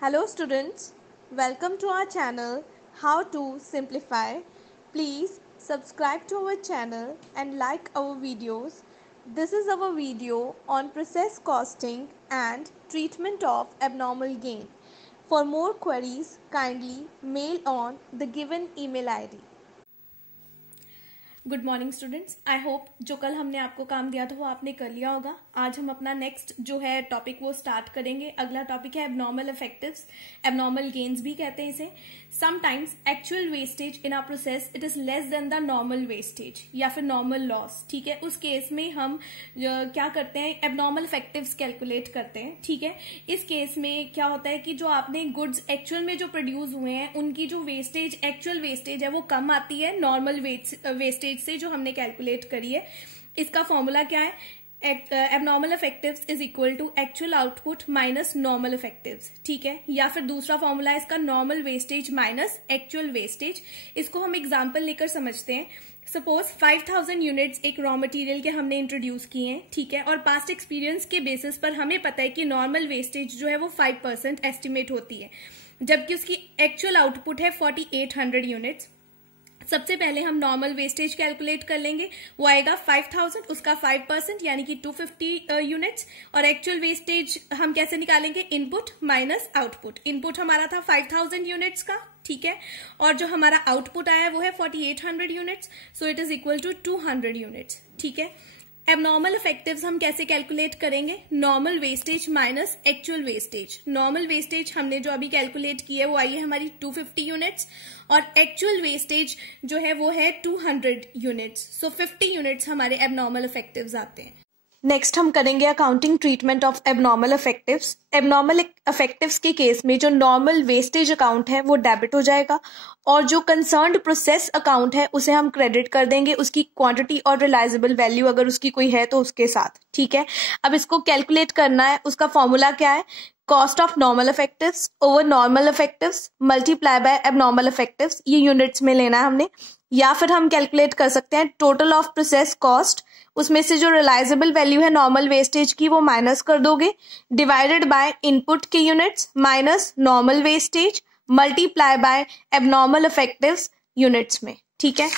Hello students, welcome to our channel How to Simplify. Please subscribe to our channel and like our videos. This is our video on process costing and treatment of abnormal gain. For more queries, kindly mail on the given email ID. Good morning students. I hope जो कल हमने आपको काम दिया था वो आपने कर लिया होगा। आज हम अपना नेक्स्ट जो है टॉपिक वो स्टार्ट करेंगे। अगला टॉपिक है एबनॉर्मल इफेक्टिव्स, एबनॉर्मल गेन्स भी कहते हैं इसे। Sometimes actual wastage in a process it is less than the normal wastage या फिर नॉर्मल लॉस। ठीक है, उस केस में हम क्या करते हैं, एबनॉर्मल इफेक्टिव्स कैलकुलेट करते हैं। ठीक है, इस केस में क्या होता है कि जो आपने गुड्स एक्चुअल में जो प्रोड्यूस हुए हैं उनकी जो वेस्टेज, एक्चुअल वेस्टेज है वो कम आती है नॉर्मल वेस्टेज से जो हमने कैलकुलेट करी है। इसका फॉर्मूला क्या है, abnormal effectives is equal to actual output minus normal effectives. ठीक है, या फिर दूसरा फॉर्मूला है इसका normal wastage minus actual wastage. इसको हम एग्जांपल लेकर समझते हैं। सपोज 5000 यूनिट्स एक रॉ मटेरियल के हमने इंट्रोड्यूस किए हैं। ठीक है, और पास्ट एक्सपीरियंस के बेसिस पर हमें पता है कि नॉर्मल वेस्टेज जो है वो 5% एस्टिमेट होती है, जबकि उसकी एक्चुअल आउटपुट है 4800 यूनिट्स। सबसे पहले हम नॉर्मल वेस्टेज कैलकुलेट कर लेंगे, वो आएगा 5000, उसका 5% यानी कि 250 यूनिट्स। और एक्चुअल वेस्टेज हम कैसे निकालेंगे, इनपुट माइनस आउटपुट। इनपुट हमारा था 5000 यूनिट्स का, ठीक है, और जो हमारा आउटपुट आया वो है 4800 units, so it is equal to 200 units. ठीक है, एबनॉर्मल इफेक्टिव्स हम कैसे कैलकुलेट करेंगे, normal wastage minus actual wastage. Normal wastage हमने जो अभी कैलकुलेट की है वो आई है हमारी 250 यूनिट्स, और एक्चुअल वेस्टेज जो है वो है 200 यूनिट्स। सो 50 यूनिट्स हमारे एबनॉर्मल इफेक्टिव्स आते हैं। नेक्स्ट हम करेंगे accounting treatment of abnormal effectives. Abnormal effectives के केस में जो नॉर्मल वेस्टेज अकाउंट है वो डेबिट हो जाएगा, और जो कंसर्न्ड प्रोसेस अकाउंट है उसे हम क्रेडिट कर देंगे, उसकी क्वांटिटी और रिलायजेबल वैल्यू अगर उसकी कोई है तो उसके साथ। ठीक है, अब इसको कैलकुलेट करना है। उसका फॉर्मूला क्या है, cost of normal effectives over normal effectives multiply by abnormal effectives, ये यूनिट्स में लेना है हमने। या फिर हम कैलकुलेट कर सकते हैं टोटल ऑफ प्रोसेस कॉस्ट, उसमें से जो रिलायजेबल वैल्यू है नॉर्मल वेस्टेज की वो माइनस कर दोगे, डिवाइडेड बाय इनपुट के units minus normal wastage multiply by abnormal effectives units में। ठीक है,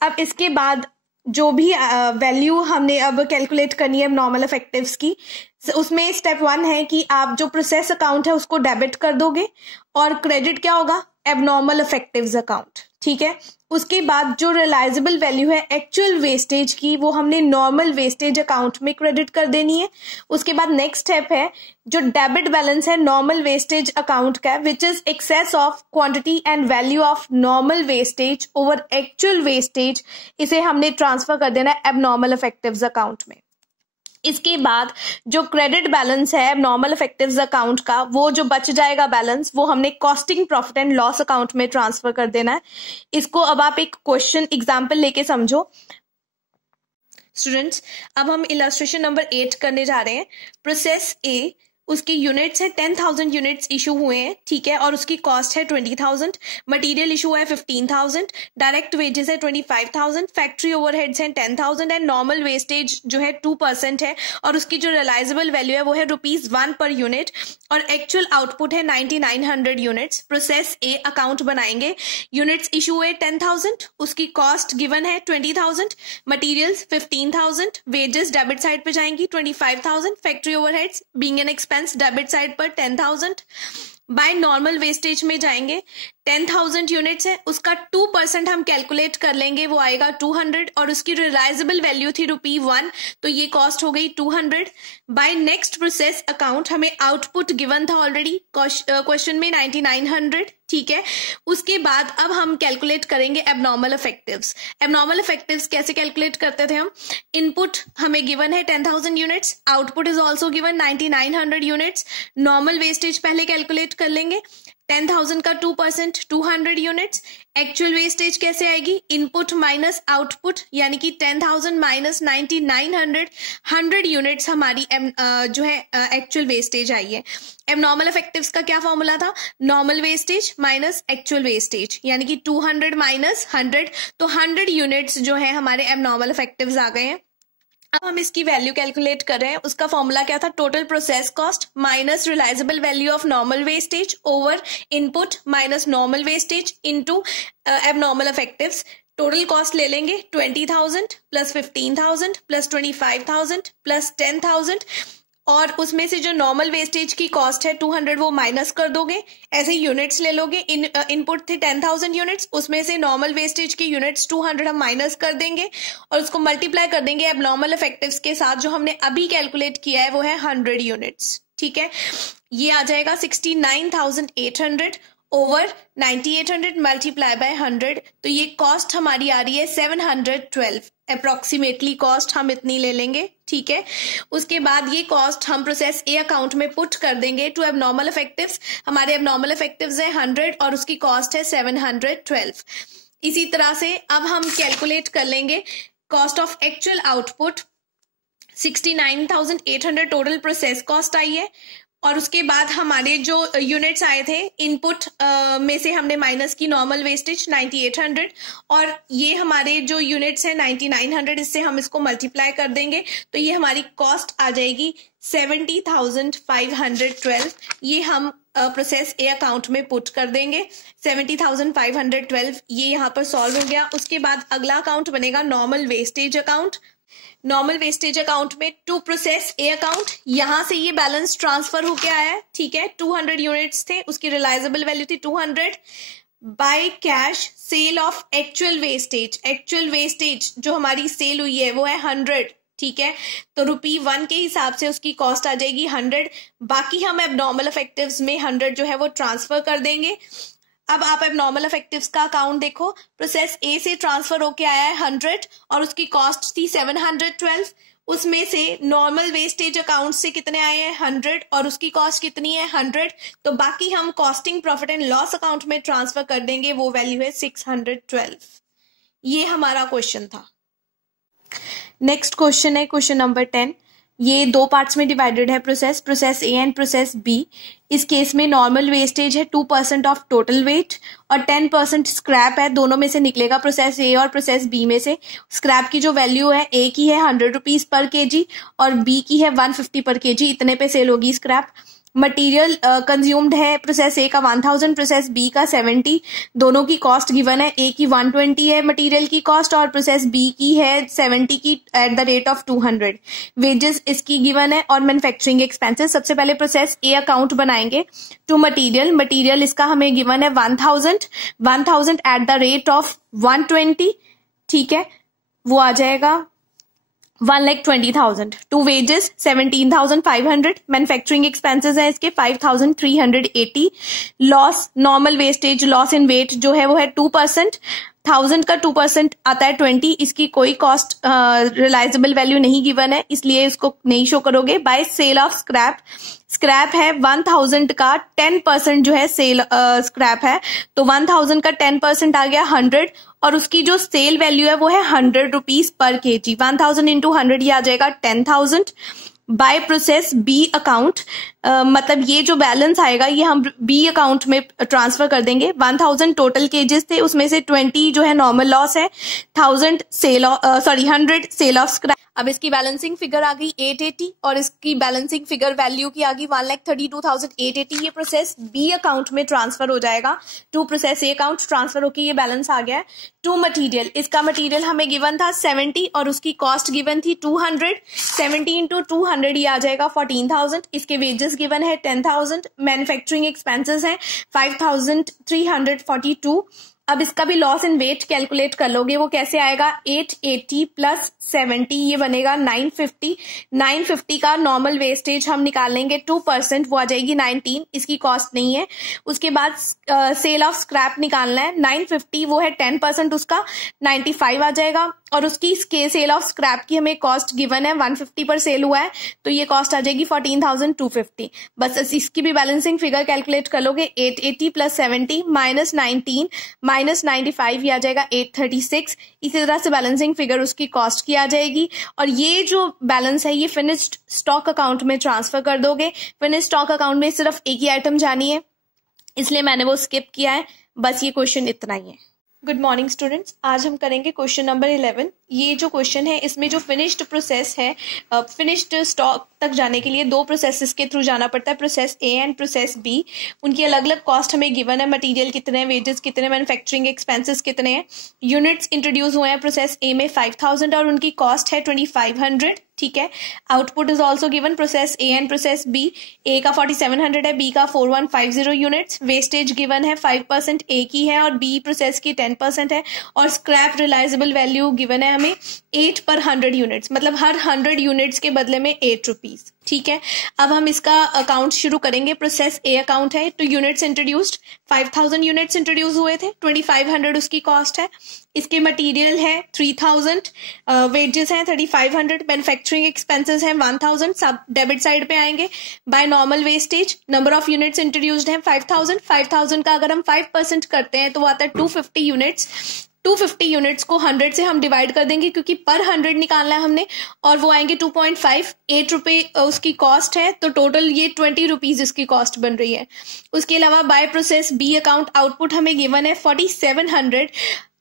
अब इसके बाद जो भी वैल्यू हमने अब कैलकुलेट करनी है एबनॉर्मल इफेक्टिव्स की, उसमें स्टेप 1 है कि आप जो प्रोसेस अकाउंट है उसको डेबिट कर दोगे, और क्रेडिट क्या होगा, एबनॉर्मल इफेक्टिव्स अकाउंट। ठीक है, उसके बाद जो रिलायजेबल वैल्यू है एक्चुअल वेस्टेज की वो हमने नॉर्मल वेस्टेज अकाउंट में क्रेडिट कर देनी है। उसके बाद नेक्स्ट स्टेप है जो डेबिट बैलेंस है नॉर्मल वेस्टेज अकाउंट का, which is excess of quantity and value of normal wastage over actual wastage, इसे हमने ट्रांसफर कर देना है एबनॉर्मल इफेक्टिव्स अकाउंट में। इसके बाद जो क्रेडिट बैलेंस है नॉर्मल इफेक्टिव्स अकाउंट का, वो जो बच जाएगा बैलेंस, वो हमने costing profit and loss account में ट्रांसफर कर देना है। इसको अब आप एक क्वेश्चन एग्जांपल लेके समझो। स्टूडेंट्स, अब हम इलस्ट्रेशन नंबर 8 करने जा रहे हैं। प्रोसेस ए, उसकी यूनिट्स है 10,000 यूनिट्स इशू हुए हैं। ठीक है, और उसकी कॉस्ट है 20,000, मटेरियल इशू है 15,000, डायरेक्ट वेजेस है 25,000, फैक्ट्री ओवरहेड्स हैं 10,000 एंड नॉर्मल वेस्टेज जो है 2% है, और उसकी जो रिलायजेबल वैल्यू है वो है ₹1 पर यूनिट, और एक्चुअल आउटपुट है 9900 यूनिट्स। प्रोसेस ए अकाउंट बनाएंगे। यूनिट्स इशू हुए 10,000, उसकी कॉस्ट गिवन है 20,000, मटीरियल्स 15,000, वेजेस डेबिट साइड पे जाएंगी 25,000, factory overheads being an expense debit side पर 10,000। बाय नॉर्मल वेस्टेज में जाएंगे, 10,000 यूनिट्स है, उसका 2% हम कैलकुलेट कर लेंगे, वो आएगा 200, और उसकी रिलायजेबल वैल्यू थी ₹1, तो ये कॉस्ट हो गई 200। बाय नेक्स्ट प्रोसेस अकाउंट हमें आउटपुट गिवन था ऑलरेडी क्वेश्चन में 9900। ठीक है, उसके बाद अब हम कैलकुलेट करेंगे एबनॉर्मल इफेक्टिव्स। एबनॉर्मल इफेक्टिव्स कैसे कैलकुलेट करते थे हम, इनपुट हमें गिवन है 10,000 units, output is also given 9900 units. Normal wastage पहले कैलकुलेट कर लेंगे, 10,000 का 2% 200 यूनिट्स। एक्चुअल वेस्टेज कैसे आएगी, इनपुट माइनस आउटपुट, यानी कि 10,000 माइनस 9900, 100 यूनिट्स हमारी जो है एक्चुअल वेस्टेज आई है। एबनॉर्मल इफेक्टिव्स का क्या फॉर्मूला था, normal wastage minus actual wastage, यानी कि 200 माइनस 100, तो 100 यूनिट्स जो है हमारे एबनॉर्मल इफेक्टिव्स आ गए हैं। अब हम इसकी वैल्यू कैलकुलेट कर रहे हैं। उसका फॉर्मूला क्या था? Total process cost minus realisable value of normal wastage over input minus normal wastage into abnormal effectives. Total cost ले लेंगे 20,000 प्लस 15,000 प्लस 25,000 प्लस 10,000 और उसमें से जो नॉर्मल वेस्टेज की कॉस्ट है 200 वो माइनस कर दोगे। ऐसे यूनिट्स ले लोगे। इनपुट थे 10,000 यूनिट्स, उसमें से नॉर्मल वेस्टेज की यूनिट्स 200 हम माइनस कर देंगे और उसको मल्टीप्लाई कर देंगे एबनॉर्मल इफेक्टिव्स के साथ। जो हमने अभी कैलकुलेट किया है वो है 100 यूनिट्स। ठीक है, ये आ जाएगा 69,800 ओवर 9,800 मल्टीप्लाई बाय 100। तो ये कॉस्ट हमारी आ रही है 712। अप्रोक्सीमेटली कॉस्ट हम इतनी ले लेंगे। ठीक है, उसके बाद ये कॉस्ट हम प्रोसेस ए अकाउंट में पुट कर देंगे टू एबनॉर्मल इफेक्टिव्स। हमारे एबनॉर्मल इफेक्टिव्स है 100 और उसकी कॉस्ट है 712। इसी तरह से अब हम कैलकुलेट कर लेंगे cost of actual output. 69,800 total process cost आई है और उसके बाद हमारे जो यूनिट्स आए थे इनपुट में से हमने माइनस की नॉर्मल वेस्टेज 9,800 और ये हमारे जो यूनिट्स हैं 9,900, इससे हम इसको मल्टीप्लाई कर देंगे तो ये हमारी कॉस्ट आ जाएगी 70,512। ये हम प्रोसेस ए अकाउंट में पुट कर देंगे। 70,512 ये यहाँ पर सॉल्व हो गया। उसके बाद अगला अकाउंट बनेगा normal wastage account. Normal wastage account में टू प्रोसेस ए अकाउंट, यहां से ये बैलेंस ट्रांसफर होके आया है। ठीक है, 200 यूनिट्स थे, उसकी रिलायजेबल वैल्यू थी 200 by cash cell of actual wastage. Actual wastage जो हमारी सेल हुई है वो है 100। ठीक है, तो ₹1 के हिसाब से उसकी कॉस्ट आ जाएगी 100। बाकी हम एबनॉर्मल इफेक्टिव्स में 100 जो है वो ट्रांसफर कर देंगे। अब आप एबनॉर्मल इफेक्टिव्स का अकाउंट देखो। प्रोसेस ए से ट्रांसफर होके आया है 100 और उसकी कॉस्ट थी 712। उसमें से नॉर्मल वेस्टेज अकाउंट से कितने आए हैं 100 और उसकी कॉस्ट कितनी है 100। तो बाकी हम costing profit and loss account में ट्रांसफर कर देंगे, वो वैल्यू है 612। ये हमारा क्वेश्चन था। नेक्स्ट क्वेश्चन है क्वेश्चन नंबर 10। ये दो पार्ट्स में डिवाइडेड है process A and process B. इस केस में नॉर्मल वेस्टेज है 2% ऑफ टोटल वेट और 10% स्क्रैप है। दोनों में से निकलेगा प्रोसेस ए और प्रोसेस बी में से। स्क्रैप की जो वैल्यू है ए की है 100 रुपीज पर केजी और बी की है 150 पर केजी। इतने पे सेल होगी स्क्रैप। मटेरियल कंज्यूम्ड है प्रोसेस ए का 1000, प्रोसेस बी का 70। दोनों की कॉस्ट गिवन है। ए की 120 है मटेरियल की कॉस्ट और प्रोसेस बी की है 70 की at the rate of 200। Wages इसकी गिवन है और मैन्युफैक्चरिंग एक्सपेंसेस। सबसे पहले प्रोसेस ए अकाउंट बनाएंगे टू मटेरियल। मटेरियल इसका हमें गिवन है 1000 एट द रेट ऑफ 120। ठीक है, वो आ जाएगा 1,20,000। To wages 17,500। मैन्युफैक्चरिंग एक्सपेंसेस है इसके 5,380। Loss normal wastage loss in weight जो है वो है 2%। 1000 का 2% आता है 20। इसकी कोई कॉस्ट रिलायजेबल वैल्यू नहीं गिवन है इसलिए इसको नहीं शो करोगे। By sale of scrap. Scrap है 1000 का 10% जो है सेल स्क्रैप है तो 1000 का 10% आ गया 100 और उसकी जो सेल वैल्यू है वो है 100 रुपीज पर केजी। 1000 इंटू 100 ये आ जाएगा 10,000। बाय प्रोसेस बी अकाउंट मतलब ये जो बैलेंस आएगा ये हम बी अकाउंट में ट्रांसफर कर देंगे। 1000 टोटल केजेस थे, उसमें से 20 जो है नॉर्मल लॉस है, 100 सेल ऑफ स्क्रैप। अब इसकी बैलेंसिंग फिगर आ गई 880 और इसकी बैलेंसिंग फिगर वैल्यू की आ गई 1,32,880। ये प्रोसेस बी अकाउंट में ट्रांसफर हो जाएगा। To process A account transfer होकर ये बैलेंस आ गया है। टू मटेरियल, इसका मटेरियल हमें गिवन था 70 और उसकी कॉस्ट गिवन थी 200। 70 इंटू 200 ये आ जाएगा 14,000। इसके वेजेस गिवन है 10,000। मैन्युफैक्चरिंग एक्सपेंसेस हैं 5,342। अब इसका भी लॉस इन वेट कैलकुलेट कर लोगे, वो कैसे आएगा 880 प्लस 70 ये बनेगा 950। 950 का नॉर्मल वेस्टेज हम निकालेंगे 2%, वो आ जाएगी 19। इसकी कॉस्ट नहीं है। उसके बाद सेल ऑफ स्क्रैप निकालना है 950 वो है 10% उसका 95 आ जाएगा और उसकी सेल ऑफ स्क्रैप की हमें कॉस्ट गिवन है 150 पर सेल हुआ है तो ये कॉस्ट आ जाएगी 14,250। बस इसकी भी बैलेंसिंग फिगर कैलकुलेट कर लोगे 880 प्लस 70 माइनस 19 माइनस 95 ये आ जाएगा 836। इसी तरह से बैलेंसिंग फिगर उसकी कॉस्ट की आ जाएगी और ये जो बैलेंस है ये फिनिश्ड स्टॉक अकाउंट में ट्रांसफर कर दोगे। फिनिश्ड स्टॉक अकाउंट में सिर्फ एक ही आइटम जानी है इसलिए मैंने वो स्किप किया है। बस ये क्वेश्चन इतना ही है। गुड मॉर्निंग स्टूडेंट्स, आज हम करेंगे क्वेश्चन नंबर 11। ये जो क्वेश्चन है इसमें जो फिनिश्ड प्रोसेस है, फिनिश्ड स्टॉक तक जाने के लिए दो प्रोसेसेस के थ्रू जाना पड़ता है, process A and process B. उनकी अलग अलग कॉस्ट हमें गिवन है, मटेरियल कितने हैं, वेजेस कितने, मैन्युफैक्चरिंग एक्सपेंसेस कितने हैं। यूनिट्स इंट्रोड्यूस हुए हैं प्रोसेस ए में 5000 और उनकी कॉस्ट है 2500, ठीक है। Output is also given process A and process B, A का 4700 है, बी का 4150 यूनिट्स। वेस्टेज गिवन है 5% ए की है और बी प्रोसेस की 10% है, और स्क्रैप रिलाइजेबल वैल्यू गिवन है हमें 8 पर 100 यूनिट्स, मतलब हर 100 यूनिट्स के बदले में 8 रुपीज, ठीक है। अब हम इसका अकाउंट शुरू करेंगे। प्रोसेस ए अकाउंट है, तो यूनिट्स इंट्रोड्यूस्ड 5000 यूनिट्स इंट्रोड्यूस हुए थे, 2500 उसकी कॉस्ट है। इसके मटेरियल है 3000, वेजेस हैं 3500, मैन्युफैक्चरिंग एक्सपेंसेस हैं 1000, सब डेबिट साइड पे आएंगे। By normal wastage number of units introduced हैं 5000 का अगर हम 5% करते हैं तो वो आता है 250 यूनिट्स। 250 यूनिट्स को 100 से हम डिवाइड कर देंगे क्योंकि पर 100 निकालना है हमने, और वो आएंगे 2.5, 8 रुपए उसकी कॉस्ट है, तो टोटल ये 20 रुपीज इसकी कॉस्ट बन रही है। उसके अलावा by process B account output हमें गिवन है 4700,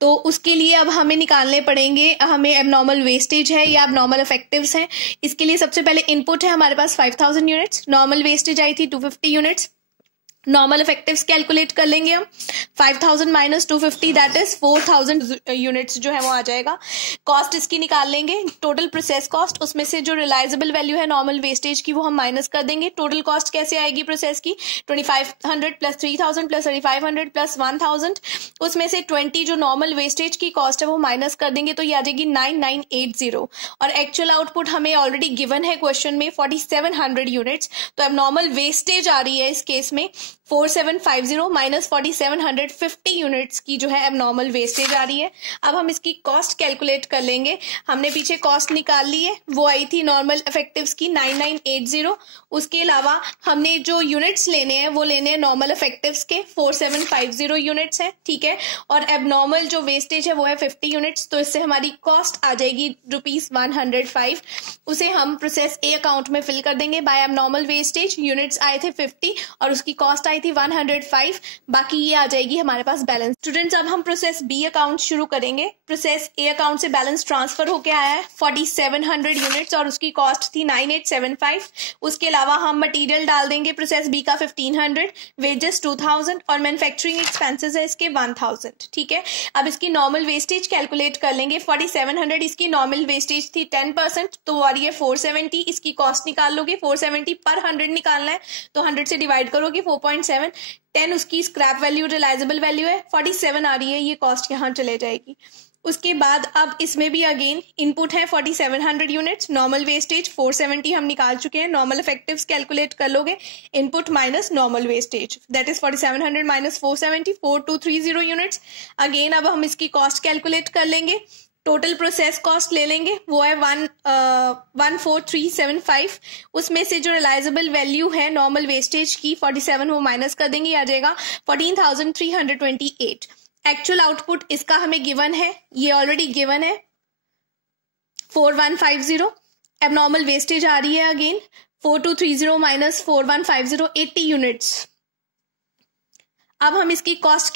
तो उसके लिए अब हमें निकालने पड़ेंगे, हमें एबनॉर्मल वेस्टेज है या एबनॉर्मल इफेक्टिव्स हैं। इसके लिए सबसे पहले इनपुट है हमारे पास 5000 यूनिट्स, नॉर्मल वेस्टेज आई थी 250 यूनिट्स। नॉर्मल इफेक्टिव्स कैलकुलेट कर लेंगे हम, 5000 माइनस 250 दैट इज 4000 यूनिट्स जो है वो आ जाएगा। कॉस्ट इसकी निकाल लेंगे, टोटल प्रोसेस कॉस्ट, उसमें से जो रिलाइजेबल वैल्यू है नॉर्मल वेस्टेज की वो हम माइनस कर देंगे। टोटल कॉस्ट कैसे आएगी प्रोसेस की, 2500 प्लस 3000 प्लस 3500 प्लस 1000, उसमें से 20 जो नॉर्मल वेस्टेज की कॉस्ट है वो माइनस कर देंगे, तो ये आ जाएगी 9980। और एक्चुअल आउटपुट हमें ऑलरेडी गिवन है क्वेश्चन में 4700 यूनिट्स, तो अब नॉर्मल वेस्टेज आ रही है इस केस में 4750 माइनस 4750 यूनिट्स की जो है एबनॉर्मल वेस्टेज आ रही है। अब हम इसकी कॉस्ट कैलकुलेट कर लेंगे। हमने पीछे कॉस्ट निकाल ली है, वो आई थी नॉर्मल इफेक्टिव्स की 9980। उसके अलावा हमने जो यूनिट्स लेने हैं वो लेने हैं नॉर्मल इफेक्टिव्स के 4750 यूनिट्स है, ठीक है। और एबनॉर्मल जो वेस्टेज है वो है 50 यूनिट्स, तो इससे हमारी कॉस्ट आ जाएगी ₹105। उसे हम प्रोसेस ए अकाउंट में फिल कर देंगे। बाय एबनॉर्मल वेस्टेज यूनिट्स आए थे 50 और उसकी कॉस्ट आई थी 105, बाकी ये आ जाएगी हमारे पास बैलेंस। स्टूडेंट्स अब हम प्रोसेस बी अकाउंट शुरू करेंगे। प्रोसेस ए अकाउंट से बैलेंस ट्रांसफर होके आया है 4700 यूनिट्स और उसकी कॉस्ट थी 9875। उसके अलावा हम मटेरियल डाल देंगे प्रोसेस बी का 1500, वेजेस 2000 और मैन्युफैक्चरिंग एक्सपेंसेस है इसके 1000, ठीक है। अब इसकी नॉर्मल वेस्टेज कैलकुलेट कर लेंगे। 4700 इसकी नॉर्मल वेस्टेज थी 10%, तो आ रही है 470। इसकी कॉस्ट निकाल लोगे, 470 पर 100 निकालना है तो 100 से डिवाइड करोगे 4.7। 10 उसकी स्क्रैप वैल्यू रिलाइजेबल वैल्यू है, 47 आ रही है, ये कॉस्ट यहाँ चले जाएगी। उसके बाद अब इसमें भी अगेन इनपुट है 4700 यूनिट्स, नॉर्मल वेस्टेज 470 हम निकाल चुके हैं। नॉर्मल इफेक्टिव्स कैलकुलेट कर लोगे, input minus normal wastage that is 4700 minus 470, 4230 units. Again अब हम इसकी कॉस्ट कैलकुलेट कर लेंगे। टोटल प्रोसेस कॉस्ट ले लेंगे, वो है 14375। उसमें से जो रिलाइजेबल वैल्यू है नॉर्मल वेस्टेज की 47 वो माइनस कर देंगे, आ जाएगा 14328। एक्चुअल आउटपुट इसका हमें गिवन है, ये ऑलरेडी गिवन है 4150। एबनॉर्मल वेस्टेज आ रही है अगेन 4230 माइनस 4150, 80 यूनिट्स। अब हम इसकी कॉस्ट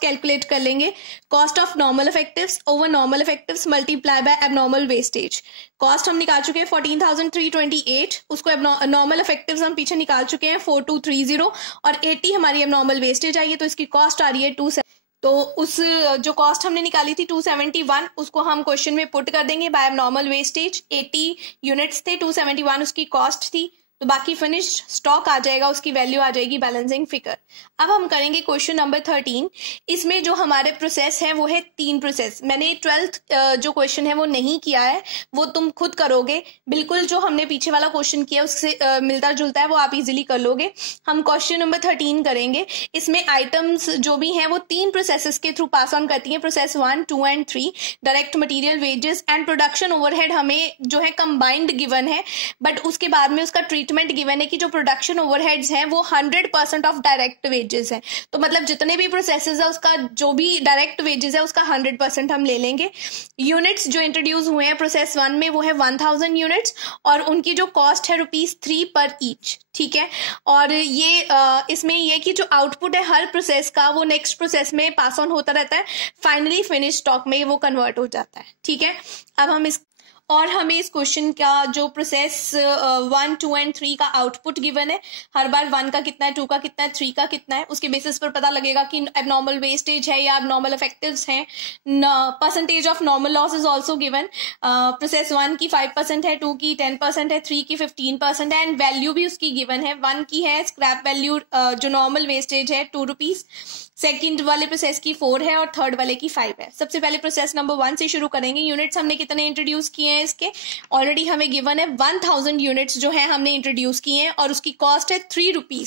कैलकुलेट कर लेंगे। Cost of normal effectives over normal effectives multiply by abnormal wastage. Cost हम निकाल चुके हैं 14,328, उसको नॉर्मल इफेक्टिव्स हम पीछे निकाल चुके हैं 4230 और 80 हमारी एबनॉर्मल वेस्टेज आई है, तो इसकी कॉस्ट आ रही है 270। तो उस जो कॉस्ट हमने निकाली थी 271 उसको हम क्वेश्चन में पुट कर देंगे बाय एबनॉर्मल वेस्टेज। 80 यूनिट्स थे, 271 उसकी कॉस्ट थी, तो बाकी फिनिश्ड स्टॉक आ जाएगा, उसकी वैल्यू आ जाएगी बैलेंसिंग फिगर। अब हम करेंगे क्वेश्चन नंबर 13। इसमें जो हमारे प्रोसेस है वो है 3 प्रोसेस। मैंने 12th जो क्वेश्चन है वो नहीं किया है, वो तुम खुद करोगे। बिल्कुल जो हमने पीछे वाला क्वेश्चन किया उससे मिलता जुलता है, वो आप इजीली कर लोगे। हम क्वेश्चन नंबर 13 करेंगे। इसमें आइटम्स जो भी हैं वो 3 प्रोसेसेस के थ्रू पास ऑन करती हैं, process 1, 2 and 3। Direct material, wages and production overhead हमें जो है कंबाइंड गिवन है, बट उसके बाद में उसका ट्रीटमेंट ट्रीटमेंट गिवन है कि जो प्रोडक्शन ओवरहेड्स हैं वो 100% ऑफ डायरेक्ट वेजेस है, तो मतलब जितने भी प्रोसेसेस है उसका जो भी डायरेक्ट वेजेस है उसका 100% हम ले लेंगे। यूनिट्स जो इंट्रोड्यूस हुए हैं प्रोसेस 1 में वो है 1000 यूनिट्स और उनकी जो कॉस्ट है ₹3 पर ईच, ठीक है। और ये इसमें ये कि जो आउटपुट है हर प्रोसेस का वो नेक्स्ट प्रोसेस में पास ऑन होता रहता है, फाइनली फिनिश स्टॉक में वो कन्वर्ट हो जाता है, ठीक है। अब हम हमें इस क्वेश्चन का जो प्रोसेस 1, 2 एंड 3 का आउटपुट गिवन है, हर बार 1 का कितना है, 2 का कितना है, 3 का कितना है, उसके बेसिस पर पता लगेगा कि एबनॉर्मल वेस्टेज है या एबनॉर्मल इफेक्टिव्स हैं। Percentage of normal loss is also given. Process 1 की 5% है, 2 की 10% है, 3 की 15% है एंड वैल्यू भी उसकी गिवन है। 1 की है स्क्रैप वैल्यू जो नॉर्मल वेस्टेज है ₹2, सेकंड वाले प्रोसेस की 4 है और थर्ड वाले की 5 है। सबसे पहले प्रोसेस नंबर 1 से शुरू करेंगे। यूनिट्स हमने कितने इंट्रोड्यूस किए हैं इसके, ऑलरेडी हमें गिवन है 1000 यूनिट्स जो है हमने इंट्रोड्यूस किए हैं और उसकी कॉस्ट है ₹3।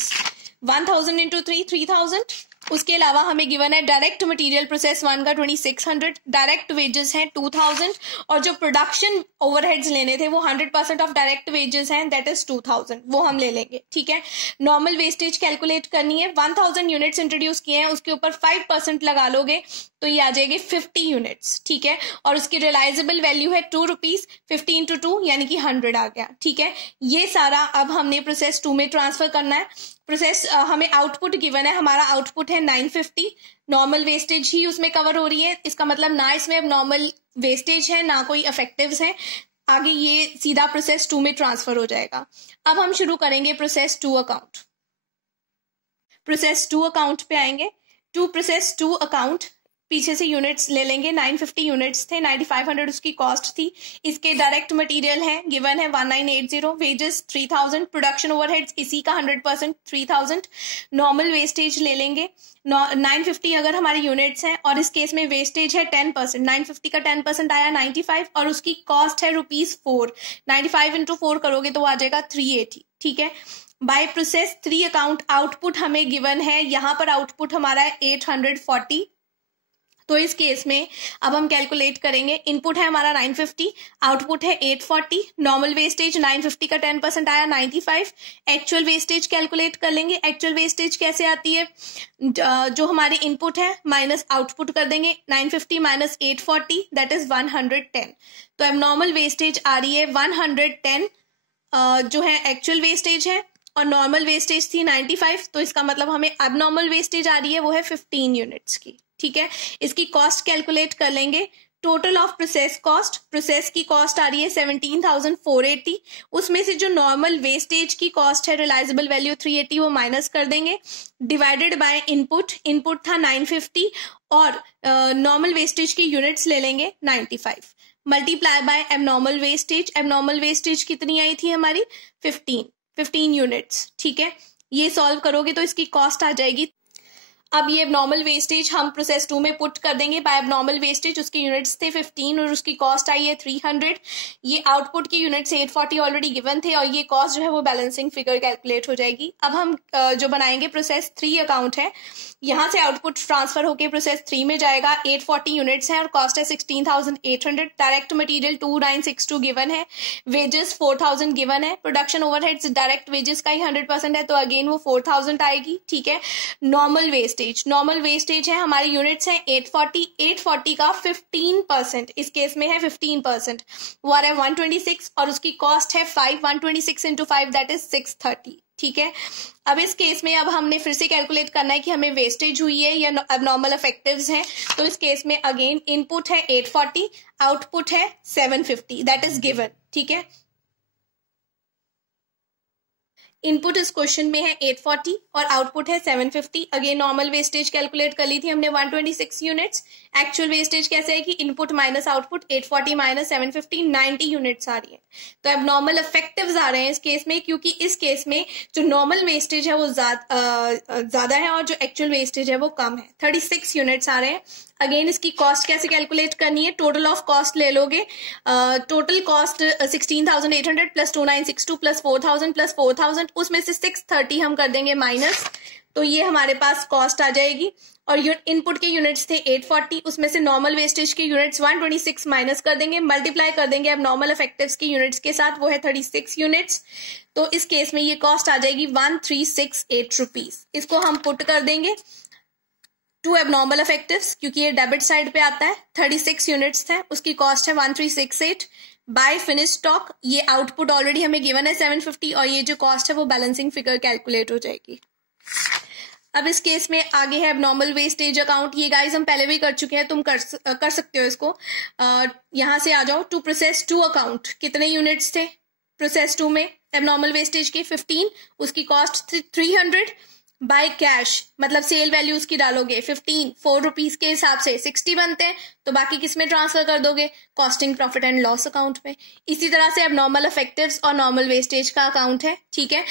1000 इंटू 3 3000। उसके अलावा हमें गिवन है डायरेक्ट मटेरियल प्रोसेस 1 का 2600, डायरेक्ट वेजेस हैं 2000 और जो प्रोडक्शन ओवरहेड्स लेने थे वो 100% ऑफ डायरेक्ट वेजेस हैं, दैट इज 2000, वो हम ले लेंगे, ठीक है। नॉर्मल वेस्टेज कैलकुलेट करनी है। 1000 यूनिट्स इंट्रोड्यूस किए हैं, उसके ऊपर 5% लगा लोगे तो ये आ जाएगी 50 यूनिट्स, ठीक है। और उसकी रिलाइजेबल वैल्यू है ₹2, 50 इंटू 2 यानी कि 100 आ गया, ठीक है। ये सारा अब हमने प्रोसेस 2 में ट्रांसफर करना है। प्रोसेस हमें आउटपुट गिवन है, हमारा आउटपुट है 950, नॉर्मल वेस्टेज ही उसमें कवर हो रही है, इसका मतलब ना इसमें अब नॉर्मल वेस्टेज है ना कोई इफेक्टिव्स है। आगे ये सीधा प्रोसेस 2 में ट्रांसफर हो जाएगा। अब हम शुरू करेंगे प्रोसेस 2 अकाउंट। प्रोसेस 2 अकाउंट पे आएंगे। प्रोसेस 2 अकाउंट पीछे से यूनिट्स ले लेंगे। 950 यूनिट्स थे, 9500 उसकी कॉस्ट थी। इसके डायरेक्ट मटेरियल है गिवन है 1980, वेजेस 3000, प्रोडक्शन ओवरहेड्स इसी का 100% 3000। नॉर्मल वेस्टेज ले लेंगे। 950 अगर हमारी यूनिट्स हैं और इस केस में वेस्टेज है 10%, 950 का 10% आया 95 और उसकी कॉस्ट है ₹4। 95 इंटू 4 करोगे तो आ जाएगा 380, ठीक है। बाय प्रोसेस 3 अकाउंट आउटपुट हमें गिवन है, यहाँ पर आउटपुट हमारा है 840। तो इस केस में अब हम कैलकुलेट करेंगे। इनपुट है हमारा 950, आउटपुट है 840, नॉर्मल वेस्टेज 950 का 10% आया 95। एक्चुअल वेस्टेज कैलकुलेट कर लेंगे। एक्चुअल वेस्टेज कैसे आती है, जो हमारी इनपुट है माइनस आउटपुट कर देंगे, 950 माइनस 840 दैट इज 110। तो अब नॉर्मल वेस्टेज आ रही है 110 जो है एक्चुअल वेस्टेज है और नॉर्मल वेस्टेज थी 95, तो इसका मतलब हमें अब नॉर्मल वेस्टेज आ रही है वो है 15 यूनिट्स की, ठीक है। इसकी कॉस्ट कैलकुलेट कर लेंगे। Total of process cost, process की कॉस्ट आ रही है 17,480, उसमें से जो नॉर्मल वेस्टेज की कॉस्ट है रिलाइजेबल वैल्यू 380 वो माइनस कर देंगे, डिवाइडेड बाय इनपुट। इनपुट था 950 और नॉर्मल वेस्टेज की यूनिट्स ले लेंगे 95, multiply by abnormal wastage. Abnormal wastage कितनी आई थी हमारी 15 यूनिट्स, ठीक है। ये सॉल्व करोगे तो इसकी कॉस्ट आ जाएगी। अब ये एबनॉर्मल वेस्टेज हम प्रोसेस 2 में पुट कर देंगे। बाय एबनॉर्मल वेस्टेज उसके यूनिट्स थे 15 और उसकी कॉस्ट आई है 300। ये आउटपुट की यूनिट्स 840 ऑलरेडी गिवन थे और ये कॉस्ट जो है वो बैलेंसिंग फिगर कैलकुलेट हो जाएगी। अब हम जो बनाएंगे प्रोसेस 3 अकाउंट है, यहाँ से आउटपुट ट्रांसफर होकर प्रोसेस 3 में जाएगा। 840 यूनिट्स है और कॉस्ट है 16,800। डायरेक्ट मटीरियल 2962 गिवन है, वेजेस 4000 गिवन है, प्रोडक्शन ओवरहेड्स डायरेक्ट वेजेस का ही 100% है तो अगेन वो 4000 आएगी, ठीक है। नॉर्मल वेस्टेज है हमारी यूनिट्स है 840 का 15%, इस केस में है 15%, वो आ रहा है 126 और उसकी कॉस्ट है 5। 126 इंटू 5 दैट इज 630, ठीक है। अब इस केस में अब हमने फिर से कैलकुलेट करना है कि हमें वेस्टेज हुई है या एबनॉर्मल इफेक्टिव्स हैं। तो इस केस में अगेन इनपुट है 840, आउटपुट है 750 दैट इज गिवन, ठीक है। इनपुट इस क्वेश्चन में है 840 और आउटपुट है 750। अगेन नॉर्मल वेस्टेज कैलकुलेट कर ली थी हमने 126 यूनिट्स। एक्चुअल वेस्टेज कैसे है कि input minus output 840 minus 750 90 units आ रही है। तो अब नॉर्मल इफेक्टिव्स आ रहे हैं इस केस में, क्योंकि इस केस में जो नॉर्मल वेस्टेज है वो ज्यादा है और जो एक्चुअल वेस्टेज है वो कम है। 36 यूनिट्स आ रहे हैं। अगेन इसकी कॉस्ट कैसे कैलकुलेट करनी है, टोटल ऑफ कॉस्ट ले लोगे। Total cost 16,800 plus 2962 plus 4000 plus 4000, उसमें से 630 हम कर देंगे माइनस, तो ये हमारे पास कॉस्ट आ जाएगी। और इनपुट के यूनिट्स थे 840, उसमें से नॉर्मल वेस्टेज के यूनिट्स 126 माइनस कर देंगे, मल्टीप्लाई कर देंगे एबनॉर्मल इफेक्टिव्स की यूनिट्स के साथ, वो है 36 यूनिट्स। तो इस केस में ये कॉस्ट आ जाएगी 1368 रुपीज। इसको हम पुट कर देंगे टू एबनॉर्मल इफेक्टिव्स, क्योंकि ये डेबिट साइड पे आता है। 36 यूनिट्स है, उसकी कॉस्ट है 1368 बाय फिनिश स्टॉक। ये आउटपुट ऑलरेडी हमें गिवन है 750, और ये जो कॉस्ट है वो बैलेंसिंग फिगर कैलकुलेट हो जाएगी। अब इस केस में आगे है एबनॉर्मल वेस्टेज अकाउंट। ये गाइस हम पहले भी कर चुके हैं, तुम कर सकते हो इसको। यहां से आ जाओ टू प्रोसेस 2 अकाउंट। कितने यूनिट्स थे प्रोसेस 2 में एबनॉर्मल वेस्टेज के? 15, उसकी कॉस्ट थी 300 बाय कैश, मतलब सेल वैल्यू उसकी डालोगे 15, 4 रुपीज के हिसाब से 60 बनते हैं, तो बाकी किस में ट्रांसफर कर दोगे? Costing profit and loss account में। इसी तरह से एबनॉर्मल इफेक्टिव्स और नॉर्मल वेस्टेज का अकाउंट है, ठीक है।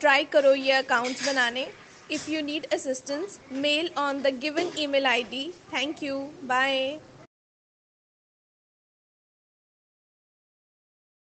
ट्राई करो ये अकाउंट्स बनाने। If you need assistance, mail on the given email ID. Thank you. Bye.